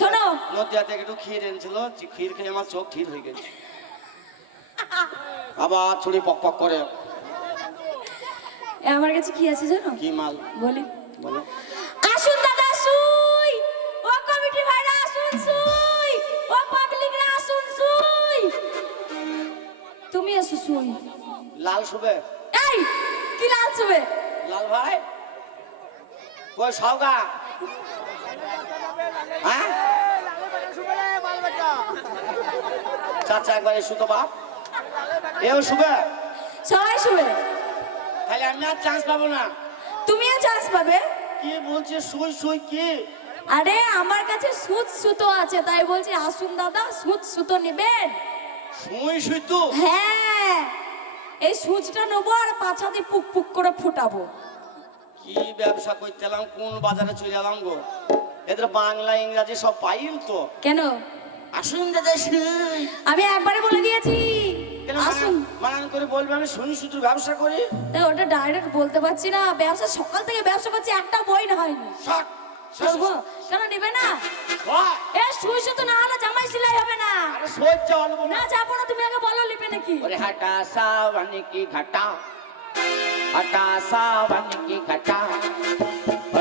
শোনো। নদিয়া থেকে একটু ক্ষীর এনেছিল ক্ষীর খেয়ে আমার চোখ ক্ষীর হয়ে গেছে। আবার ছুরি পক পক করে। আমার কাছে কি আছে জানো? কি মাল? বলি। বলো। আসুন দাদা সুই ও কমিটি ভাইরা আসুন সুই ও পাবলিকরা আসুন সুই তুমি এসো সুই লাল শুবে? এই কি লালছবে লাল ভাই? কই সাউগা? চাচা একবার এসু তো বাপ। এও শুবে সবাই শুবে তাহলে আমি আর চান্স পাবো না। তুমিও চান্স পাবে। কি বলছে সুই সুই কি? আরে আমার কাছে সুত সুতো আছে তাই বলছি আসুন দাদা সুত সুতো নেবেন। সুই সুই তো? হ্যাঁ। এই সুচটা নেব আর পাছাতে পুক পুক করে ফুটাবো। কি ব্যবসা করতে এলাম কোন বাজারে চলে এলাম গো? এদের বাংলা ইংরাজি সব পাইল তো। কেন? আসুন আমি একবারে বলে দিয়েছি। আসুন। আমি শুনি শুধু ব্যবসা করি। ওটা ডাইরেক্ট বলতে পারছি না। ব্যবসা সকাল থেকে ব্যবসা করছি একটা বই না হয়নি। কেন নেবে না? এ শুই শুধু না হলে জামাই সিলাই হবে না। সহ্য অল্প না তুমি আগে বলো লিপে নাকি? ওরে হাটা সাবানি কি ঘাটা? হাটা সাবানি কি ঘাটা?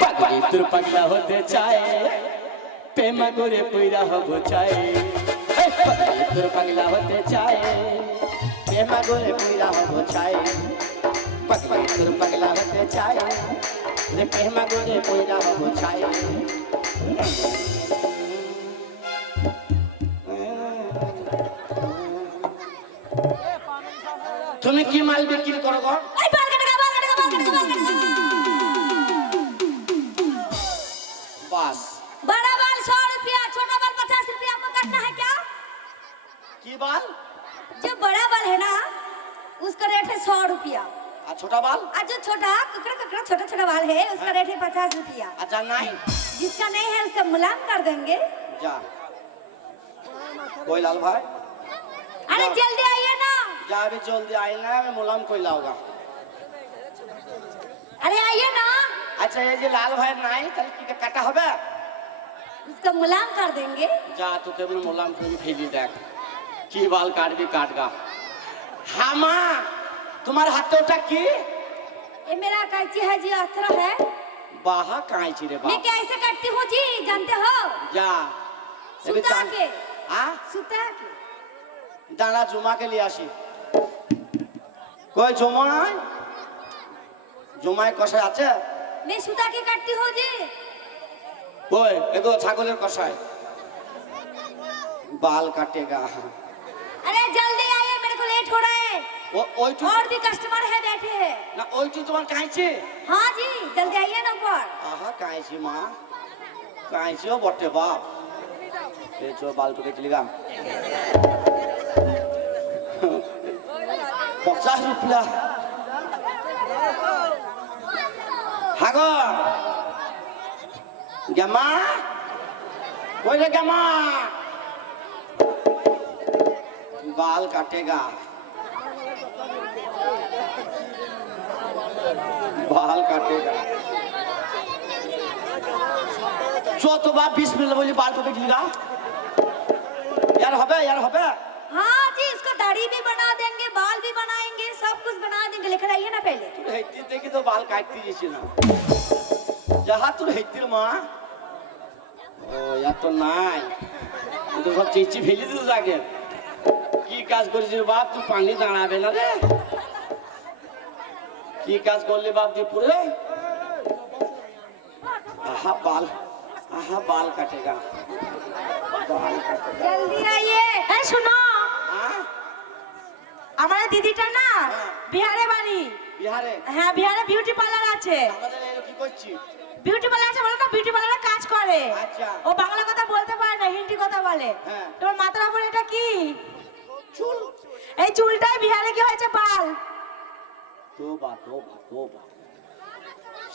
পাগলি তোর পাগলা হতে চায়, প্রেম করে পইরা হব চায়। পাগলি পাগলা হতে চায়, প্রেম করে পইরা হব চায়। পাগলি পাগলা হতে চায় রে প্রেম করে পইরা হব চায়। তুমি কি মাল বিক্রি করো গো? ये बाल? जो बड़ा बाल है ना उसका रेट है सौ रुपया। और छोटा बाल? आज जो छोटा ककड़ा ककड़ा छोटा छोटा बाल है उसका है? रेट है पचास रुपया। अच्छा नहीं। जिसका नहीं है उसका मुलाम कर देंगे। जा। कोई लाल भाई? अरे जल्दी आइए ना। जा अभी जल्दी आई ना मैं मुलाम कोई लाऊँगा। अरे आइए ना। अच्छा ये जी लाल भाई नहीं तल की काटा होगा? उसका मुलाम कर देंगे। जा तू तो केवल मुलाम को भी फेली देख কি বাল কাটবি কাটগা হামা তোমার হাতে ওটা কি ये मेरा कैची है जी अस्त्र है বাহা কাঁচি রে मैं বাপ कैसे काटती हूँ जी जानते हो যা এবার सुता চান- के আ सुता के দাঁড়া জুমাকে নিয়ে আসি কই জমাই জমাই কষাই আছে मैं सुता के काटती हूँ जी কই এগো ছাগলের কষাই বাল কাটেগা अरे जल्दी आइए मेरे को लेट हो रहा है। ओ, ओ, और भी कस्टमर है बैठे है। ना ओ, तुम्हार काहे छे हाँ जी जल्दी आइए ना ऊपर। आहा बटे बाप? ए जो बाल तो चली गा पचास रुपया। हागर गमा कोई गमा बाल काटेगा। बाल काटेगा। चौथ तो बार बीस मिनट बोलिए बाल काटे गिरा यार हबे यार हबे। हाँ जी इसको दाढ़ी भी बना देंगे बाल भी बनाएँगे सब कुछ बना देंगे। लेकर आइए ना पहले। तू तो रहती देखी तो बाल काटती जैसे ना। जहाँ तू रहती माँ। ओ यार तो ना तू तो सब चीची फेली तू तो जाके। কি কাজ করেছিস বাপ? তুই পানি দাঁড়াবে না রে। কি কাজ করলি বাপ তুই পুরে আহা বাল। আহা বাল কাটে গা। বাল কাটে জলদি আইয়ে। এই শুনো। হ্যাঁ? আমার দিদিটা না হ্যাঁ। বিহারে বাড়ি। বিহারে? হ্যাঁ বিহারে বিউটি পার্লার আছে। আমাদের কি করছিস বিউটি পার্লার আছে বলো না বিউটি পার্লারে কাজ করে। আচ্ছা। ও বাংলা কথা বলতে পারে না হিন্দি কথা বলে। হ্যাঁ। তোমার মাথার উপর এটা কি? চুল এই চুলটাই বিহারে কি হয়েছে বাল তোবা তোবা তোবা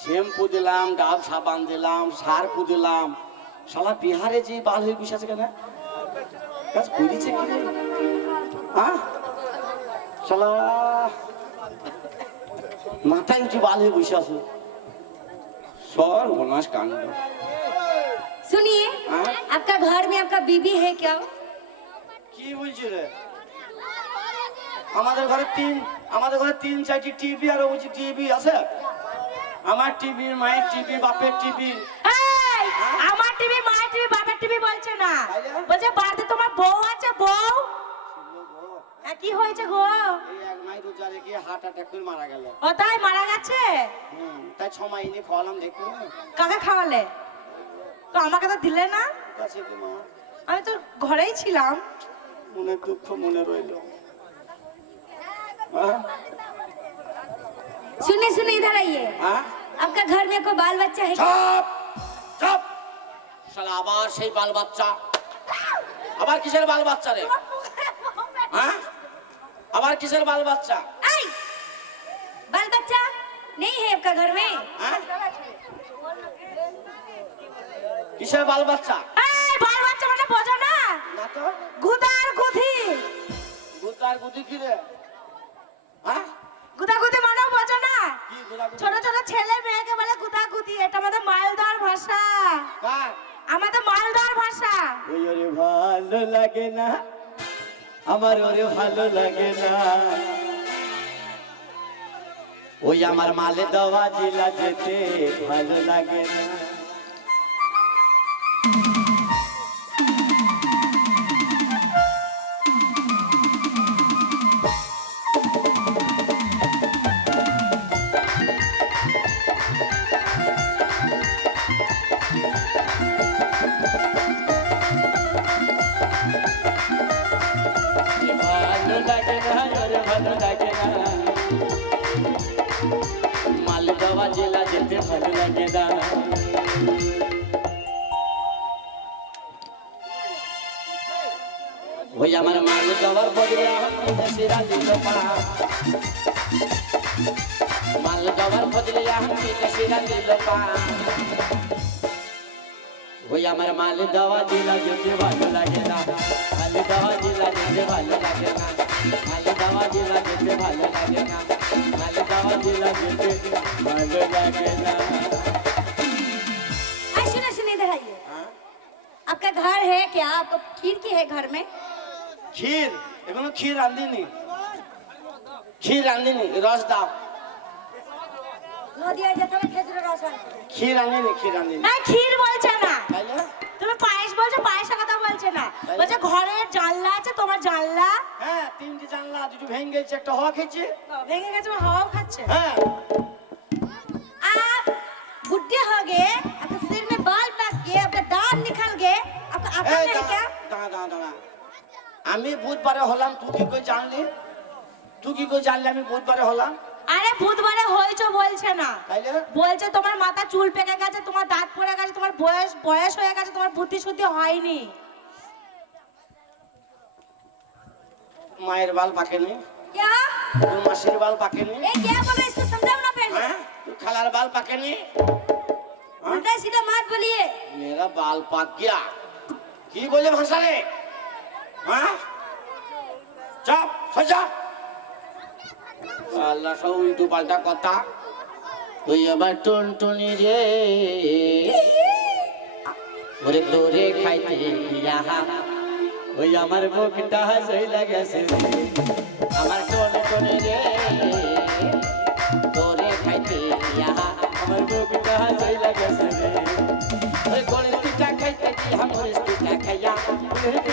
শ্যাম্পু দিলাম ডাব সাবান দিলাম সার্ফু দিলাম শালা বিহারে যে বাল হয়ে বসে আছে কেন কাজ করেছে কি রে? হ্যাঁ শালা মাথায় উঠে বাল হয়ে বসে আছে সর্বনাশ কাণ্ড सुनिए हाँ? आपका घर में आपका बीबी है क्या কি বলছি রে আমাদের ঘরে তিন আমাদের ঘরে তিন চারটি টিভি আর বলছি টিভি আছে। আমার টিভি মায়ের টিভি বাপের টিভি। আমার টিভি মায়ের টিভি বাপের টিভি বলছে না? বলছে বাড়িতে তোমার বউ আছে বউ? হ্যাঁ, কি হয়েছে গো? এই এক মাই রোজারে গিয়ে হার্ট অ্যাটাক করে মারা গেল। ও তাই মারা গেছে? হুম তাই ছ মাই এনে খাওয়ালাম দেখি কাকে খাওয়ালে? তো আমাকে তো দিলে না? কাছে কি মা? আমি তো ঘরেই ছিলাম। মনে দুঃখ মনে রইল। হ্যাঁ? सुनिए सुनिए इधर आइए হ্যাঁ आपका घर में कोई बाल बच्चा है চপ চপ শালা আবার সেই বাল বাচ্চা আবার কিসের বাল বাচ্চা রে হ্যাঁ আবার কিসের বাল বাচ্চা आई, बाल बच्चा नहीं है आपका घर में হ্যাঁ কিসের বাল বাচ্চা এই, বাল বাচ্চা মানে বোঝো না না তো গুদার গুধি গুতার গুতি কি রে হ্যাঁ গুদা বোঝো না? ছোট ছোট ছেলে মেয়েকে বলে গুদা গুদি এটা আমাদের মালদার ভাষা। আমাদের মালদার ভাষা। ওই ওরে ভালো লাগে না আমার ওরে ভালো লাগে না। ওই আমার মালে দেওয়া জেলা যেতে ভালো লাগে না। माल दवा माल दवा माल दवा माल दवा हाँ? आपका घर है क्या? आपको खीर की है घर में? खीर? एगो खीर आंदी नहीं। खीर आंदी नहीं रस दाओ ক্ষীর ক্ষীর ক্ষীর বলছে না। তুমি পায়েস বলছো পায়েসের বলছে না। বলছে ঘরের জানলা আছে তোমার জানলা। হ্যাঁ তিনটে জানলা দুটো ভেঙে গেছে একটা খেয়েছে। ভেঙে গেছে খাচ্ছে। হ্যাঁ। আমি বুধবারে হলাম তুই কি করে জানলি? তুই কি করে জানলি আমি বুধবারে হলাম? আরে বুধবারে হয়েছো বলছে না তাইলে বলছে তোমার মাথা চুল পেকে গেছে তোমার দাঁত পড়ে গেছে তোমার বয়স বয়স হয়ে গেছে তোমার বুদ্ধি শুদ্ধি হয়নি মায়ের বাল পাকেনি क्या তোর মাসির বাল পাকেনি ये क्या बोल रहे इसको समझाओ ना पहले হ্যাঁ তোর খালার বাল পাকেনি उल्टा सीधा मत बोलिए मेरा बाल पाक गया কি বলে ভাষা রে হ্যাঁ চাপ সজা আল্লাহ সব উল্টো পাল্টা কথা। তুই আবার টুনটুনি রে। ওরে তোরে খাইতে ইয়া ওই আমার বুকটা হাসই লাগেছে আমার টুনটুনি রে।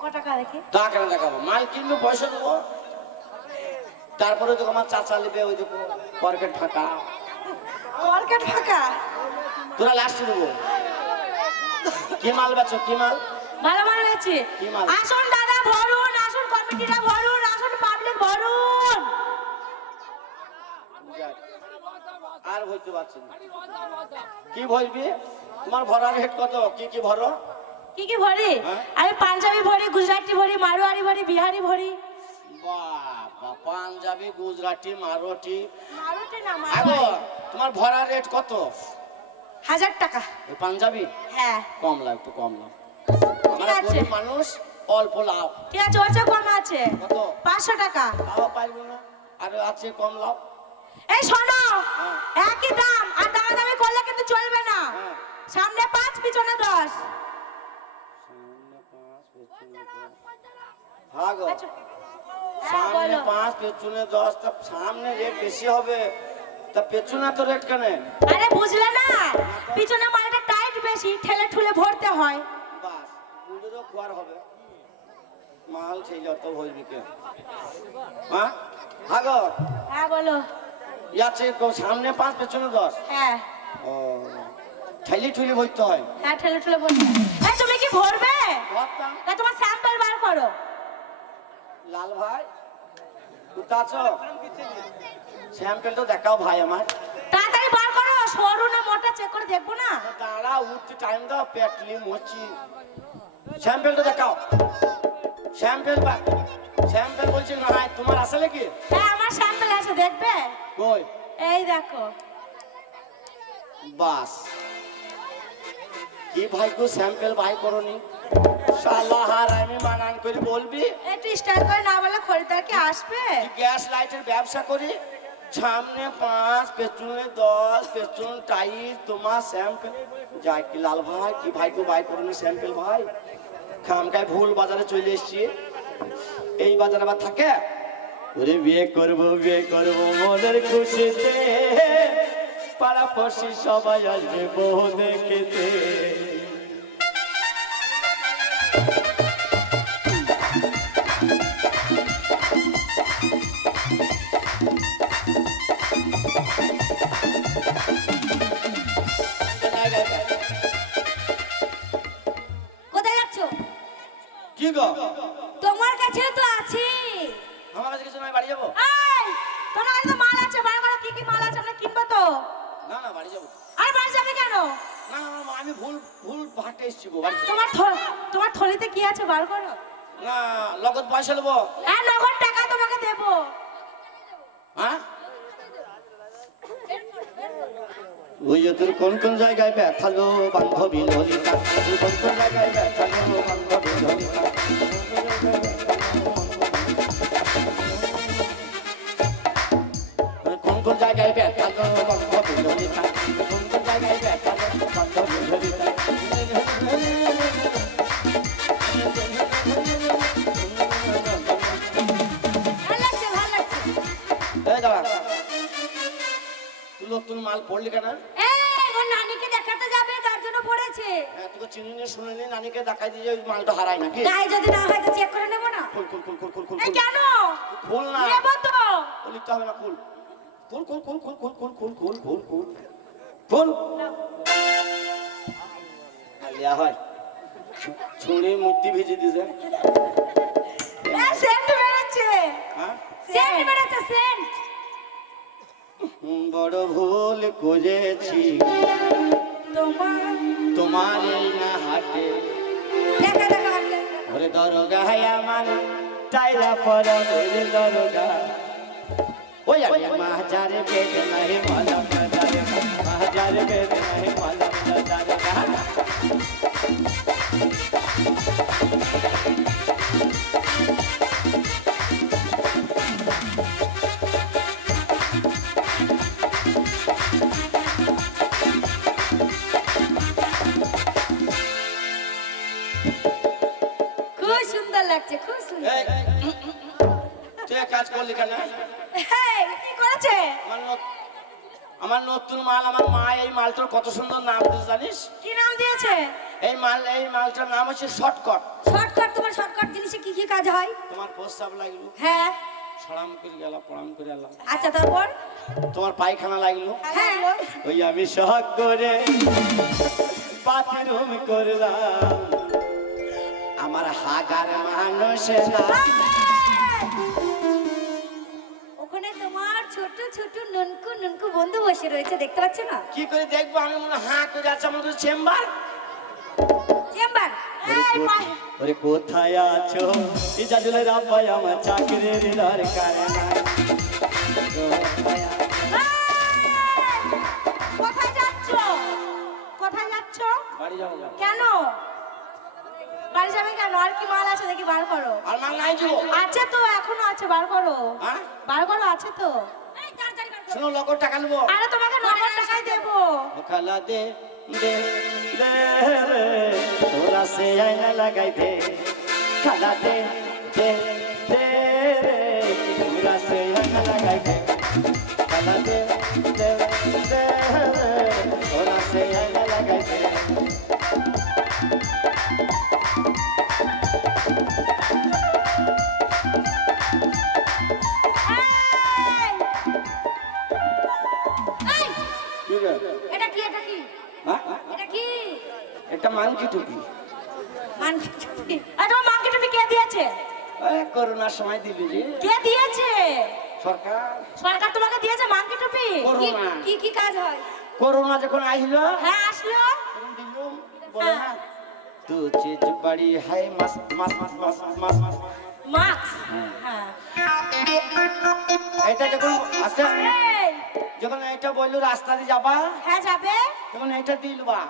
ক টাকা দেখি? টাকা দেখাবো। মাল কিনবো পয়সা দেবো। তারপরে তো আমার চাচা নেবে ওই দেখো পকেট ফাঁকা। মার্কেট ফাঁকা? তোরা লাস্টে দেবো কি মাল বেচো কি মাল? ভালো মাল হয়েছে কি মাল? আসুন দাদা ভরুন আসুন কমিটিরা ভরুন আসুন পাবলিক ভরুন। আর বলতে পারছি কি ভরবি? তোমার ভরার হেড কত? কি কি ভরো? কি কি ভরি? হ্যাঁ? আমি পাঞ্জাবি ভরি গুজরাটি ভরি মারোয়ারি ভরি বিহারি ভরি। বাবা পাঞ্জাবি গুজরাটি মারোটি মারুটি না মারোয়ারি তোমার ভরা রেট কত? হাজার টাকা। পাঞ্জাবি? হ্যাঁ। কম লাভ একটু কম লাভ ঠিক আছে। মানুষ অল্প লাভ। ঠিক আছে ওর চেয়ে কম আছে। কত? পাঁচশো টাকা। তাও পারব না? আর আছে কম লাভ। এই শোনো হ্যাঁ। একই দাম আর দামাদামি করলে কিন্তু চলবে না। হ্যাঁ। সামনে পাঁচ পিছনে দশ। হ্যাঁ গো আচ্ছা। হ্যাঁ, সামনে পাঁচ পেছনে দশ তা সামনে রেট বেশি হবে। তা পেছনে তো রেট কেন? আরে বুঝলে না? পিছনে মালটা টাইট বেশি ঠেলে ঠুলে ভরতে হয়। বাস বুড়োরও খোয়ার হবে। মাল সেই যত ভরবি কে। হ্যাঁ হ্যাঁ গো হ্যাঁ বলো। ইয়াচ্ছে সামনে পাঁচ পেছনে দশ। হ্যাঁ। ও ঠেলি ঠুলি ভরতে হয়। হ্যাঁ ঠেলে ঠুলে ভরতে হয়। তুমি কি ভরবে? ভরতাম তা তোমার স্যাম্পল বার করো লাল ভাই আছো? স্যাম্পেল তো দেখাও ভাই আমার তাড়াতাড়ি বার করো সরু না মোটা চেক করে দেখব না। দাঁড়া উঠতে টাইম দাও পেটলি মরছি স্যাম্পেলটা দেখাও। স্যাম্পেল বা স্যাম্পেল বলছি না তোমার আসলে কি হ্যাঁ আমার স্যাম্পল আছে দেখবে? কই? এই দেখো। বাস। কি ভাই কো স্যাম্পেল বাই করনি? শালা আমি করে বলবি একটু করে না বলে খরিদ্দার কি আসবে গ্যাস লাইটের ব্যবসা করি সামনে পাঁচ পেছনে দশ পেছন টাইট তোমার স্যাম্পেল যাই কি লাল ভাই কি ভাই করনি স্যাম্পেল ভাই। খামকায় ভুল বাজারে চলে এসছি। এই বাজার আবার থাকে? ওরে বিয়ে করব বিয়ে করব মনের খুশিতে। সবাই আসবে বহু দেখেতে। যাচ্ছ কি গো? তোমার কাছে তো আছে। আমার কাছে কিছু নয় বাড়ি যাব? এই তোমার কাছে তো মাল আছে বার করো কি কি মাল আছে আমরা কিনবো তো। না না বাড়ি যাব। আর বাড়ি যাবে কেন? না আমি ভুল ভুল ভাটে এসছি গো বাড়ি তোমার তোমার থলিতে কি আছে বার করো। না নগদ পয়সা নেব। হ্যাঁ নগদ টাকা তোমাকে দেবো হ্যাঁ ওই কোন কোন জায়গায় ব্যথালো বান্ধবী ললিতা? কোন কোন জায়গায় ব্যথালো বান্ধবী ললিতা? কোন কোন জায়গায় ব্যথালো বান্ধবী ললিতা? কোন কোন জায়গায় ব্যথালো বান্ধবী ললিতা? নতুন মাল পড়লি কেন নানিকে দেখাতে যাবে তার জন্য পড়েছে হ্যাঁ তোকে চিনি নি শুনে নি নানিকে দেখাই দিয়ে ওই মালটা হারাই নাকি গায়ে যদি না হয় তো চেক করে নেব না খুল খুল খুল খুল খুল খুল কেন খুল না নেব তো লিখতে হবে না খুল খুল খুল খুল খুল খুল খুল খুল খুল খুল খুল খুল আলিয়া হয় ছুঁড়ি মূর্তি ভিজে দিছে সেন্ট বেরোচ্ছে হ্যাঁ সেন্ট বেরোচ্ছে সেন্ট বড় ভুল করেছি তোমার তোমারই না হাটে ওরে দরগা আমার চাইলা পরের দরগা ওই আমি মাহাজার বেদ নাহি মালা মাজারে মাহাজার বেদ নাহি মালা মাজারে নতুন মাল আমার মা এই মালটার কত সুন্দর নাম দিয়েছে জানিস? কি নাম দিয়েছে? এই মাল এই মালটার নাম হচ্ছে শর্টকট। শর্টকাট তোমার শর্টকাট জিনিসে কি কি কাজ হয়? তোমার প্রস্তাব লাগল। হ্যাঁ। সরাম করে গেল প্রণাম করে এলাম। আচ্ছা তারপর? তোমার পায়খানা লাগল। হ্যাঁ। ওই আমি শখ করে বাথরুম করলাম। আমার হাগার মানুষ না। তোমার ছোট ছোট ননকু ননকু বন্ধু বসে রয়েছে দেখতে পাচ্ছ না? কি করে দেখব? আমি মনে হাঁ করে আছে আমার চেম্বার। চেম্বার? ওরে কোথায় আছো? ইজাজুলের আব্বাই আমার চাকরির দরকার কোথায় এই! কোথায় যাচ্ছ? কোথায় যাচ্ছ? বাড়ি যাব যাব। কেন? বাড়ি যাবে কেন? আর কি মাল আছে দেখি বার করো? আর মাল নাই যাব আছে তো এখনও আছে বার করো। হ্যাঁ? বার করো আছে তো। শোনো লগর টাকা নেব। আরে তোমাকে নগদ টাকাই দেবো। খালা দে দে দে রে। তোরা সে আয়না লাগাই দে। খালা দে দে দে রে। তোরা সে আয়না লাগাই দে। খালা দে দে দে রে। তোরা সে আয়না লাগাই দে। মাংকি টুপি মানকি টুপি আর তোমার টুপি কে দিয়েছে? করোনার সময় দিলি রে। কে দিয়েছে? সরকার। সরকার তোমাকে দিয়েছে টুপি করোনা। কি কি কাজ হয়? করোনা যখন আসলো হ্যাঁ আসলো। তখন না দু চিজ বড়ি হাই মাস মাস মাস মাস মাস মাস। মাস্ক? হ্যাঁ। এটা যখন আসে! যখন এটা বলল রাস্তা দিয়ে যাবা? হ্যাঁ যাবে। তখন এটা দিলবা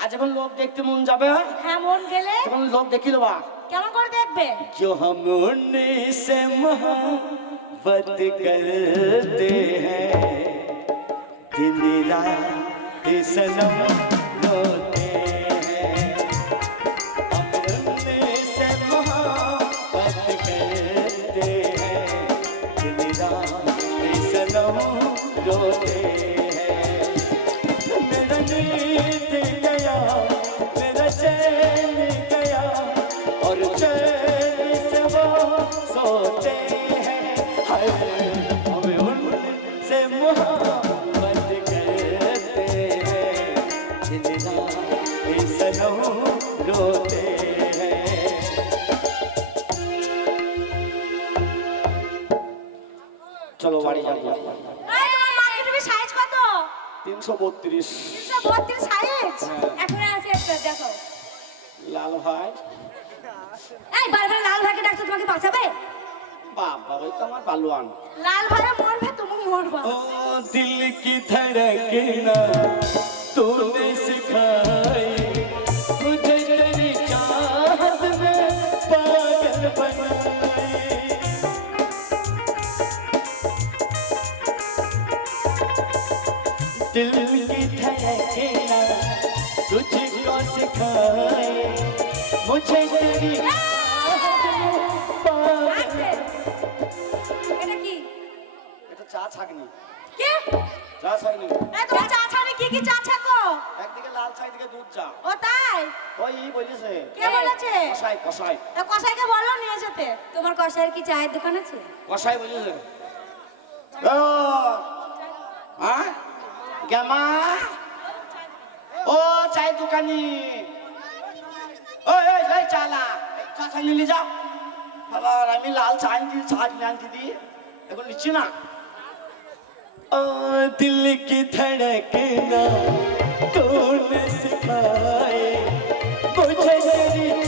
আর যখন লোক দেখতে মন যাবে হ্যাঁ মন গেলে তখন লোক দেখিলবা কেমন করে দেখবে जो हम उन्हीं से मोहब्बत करते हैं दिन रात सनम रोते চলো বাড়ি যাব সাইজ কত? তিনশো বত্রিশ। সাইজ? হ্যাঁ। আছে একটা দেখো। লাল ভাই। এই বারবার লাল ভাইকে ডাকছো তোমাকে বাঁচাবে? বাবা ওই তো আমার বালুয়ান লাল ভাই মরবে তুমি মরবা। ও দিল কি ধড়কে না দেশ সিখাই मुझे तेरी चाहत में पागल আসছে এটা কি এটা চা ছাগনি কি চা ছাগনি এই তোমার চা ছাড়ে কি কি চা ছাকো একদিকে লাল চা একদিকে দুধ চা ও তাই ওই বলেছে কে বলেছে কষাই কষাই তা কসাইকে বলো নিয়ে যেতে তোমার কসাইয়ের কি চায়ের দোকান আছে কষাই বলেছে ও হ্যাঁ গেমা ও চাই দোকানি ওই ওই ওই চালা এই চা খাই নিয়ে যাও আবার আমি লাল চা আনছি চা আনছি দি এখন নিচ্ছি না ओ दिल की धड़कना तूने सिखाए मुझे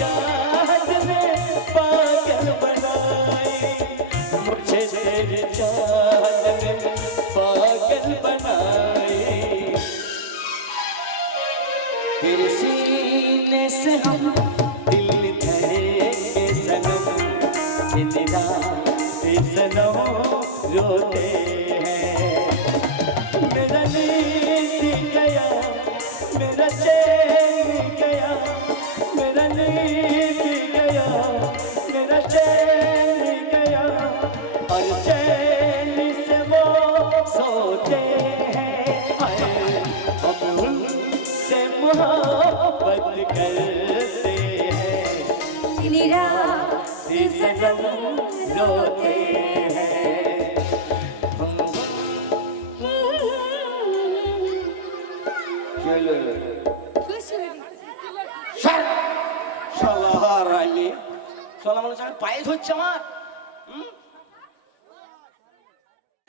करते हैं। निराश सनम रोते हैं। সালাহার পায়ে ধরছে আমার হুম